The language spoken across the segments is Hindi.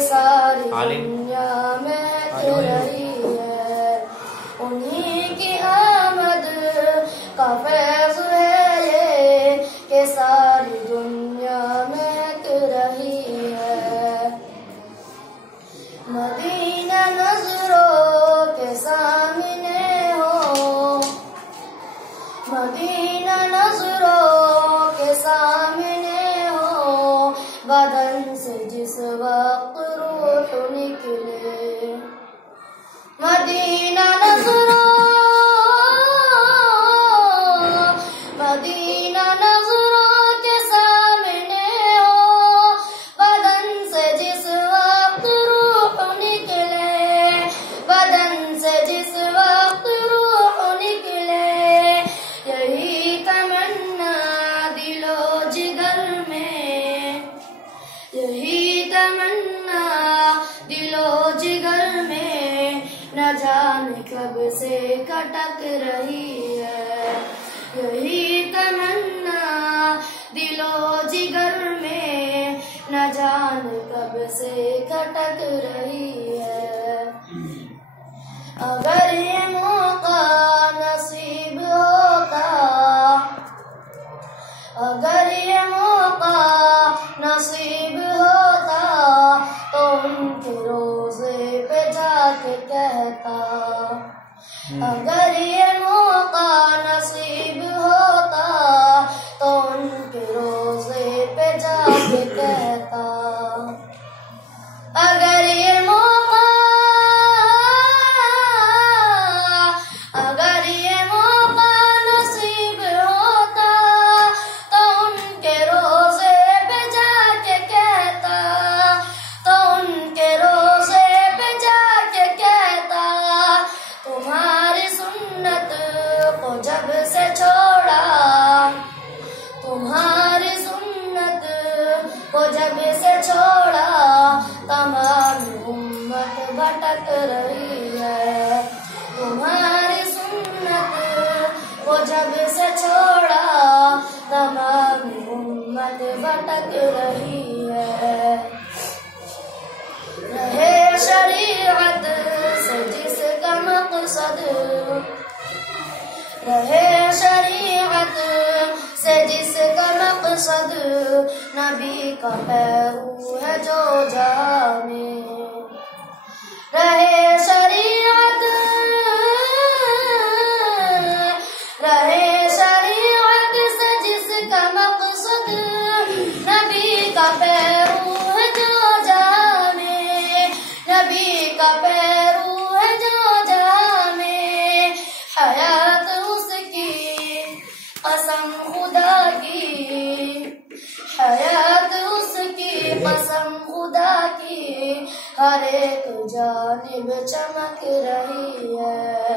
सारी दुनिया महक रही है। उन्हीं की आमद का फैज़ है ये कि सारी दुनिया महक रही है। मदीना नजरों के सामने हो, मदीना नजरों के सामने हो, बदन से जिस वक्त रूह निकले। मदीना नजरों, मदीना नजरों के सामने हो, बदन से जिस वक्त रूह निकले, बदन से जिस वक्त रूह निकले। यही तमन्ना दिलो जिगर में, यही तमन्ना दिलो जिगर में, न जाने कब से खटक रही है। यही तमन्ना दिलो जिगर में, न जाने कब से खटक रही है। अगर ये मौका नसीब होता, अगर ये मौका नसीब होता, तो उनके रोज़े पे जाके कहता। अगर ये मौका नसीब होता, तो उनके रोज़े पे जाके कहता। अगर ये मौका, अगर ये मौका नसीब होता, तो उनके रोज़े पे जाके कहता, तो उनके रोज़े पे जाके कहता। तुम्हारी सुन्नत को जब से छोड़ा, तुम्हारी सुन्नत को जब से छोड़ा, तमाम उम्मत भटक रही है। तुम्हारी सुन्नत को जब से छोड़ा, तमाम उम्मत भटक रही है। रहे शरीयत से जिसका मकसद, रहे शरीयत से जिसका मकसद, नबी का पैरू है जो जामे। रहे शरीयत, रहे शरीयत से जिसका मकसद, नबी का पैरू है जो जामे। नबी का पैरू है जो जामे। हयात उसकी कसम खुदा की, हयात उसकी कसम खुदा की, हर एक जानिब चमक रही है।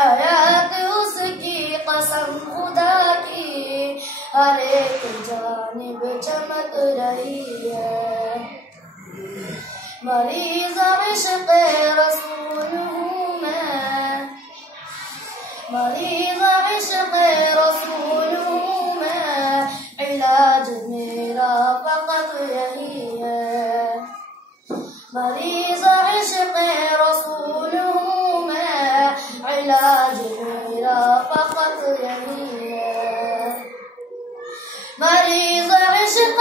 हयात उसकी कसम खुदा की, हर एक जानिब चमक रही है। मरीज़ इश्क़ रसूल हूँ मैं, मरीज़ इश्क़ रसूल हूँ मैं, इलाज मेरा फ़क़त यही है। मरीज़ इश्क़ रसूल हूँ मैं, इलाज मेरा फ़क़त यही है। मरीज़ इश्क़,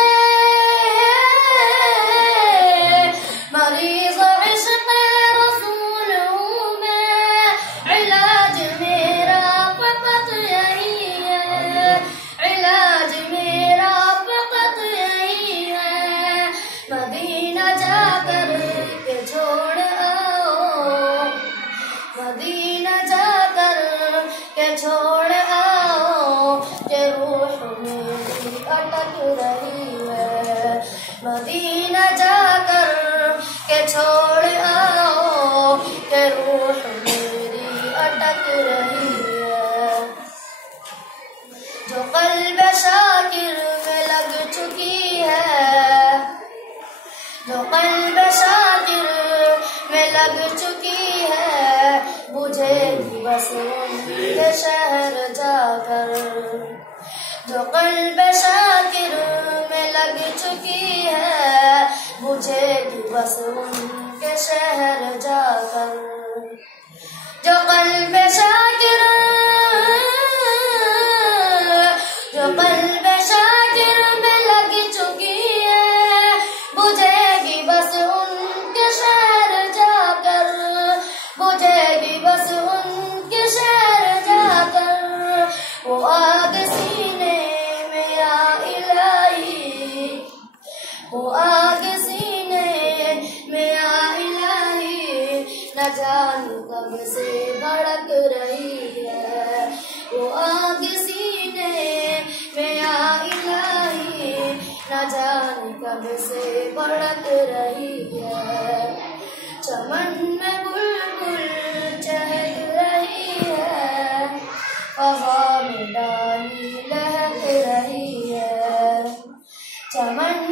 मरीज़ इश्क़ रसूल हूँ मैं, इलाज मेरा फ़क़त यही है। इलाज मेरा फ़क़त यही है। मदीना जाकर के छोड़ आओ, मदीना जाकर के छोड़ आओ, के रूह मेरी अटक रही है। मदीना जाकर के छोड़ आओ, के रूह मेरी अटक रही है। जो क़ल्ब शाकिर में लग चुकी है, जो क़ल्ब शाकिर में लग चुकी है, बुझेगी बस उनके शहर जाकर। जो क़ल्ब शाकिर में लग चुकी है, बुझेगी बस उनके शहर जाकर। जो क़ल्ब शाकिर में लग चुकी है, बुझेगी बस उनके शहर जाकर, बुझेगी बस उनके शहर जाकर। वो आग सीने में या इलाही, वो आग सीने में या इलाही, न जाने कब से भड़क रही है। वो आग सीने में या इलाही, न जाने कब से भड़क रही है। चमन में बुलबुल चहक रही है, हवा में डाली लहक रही है। चमन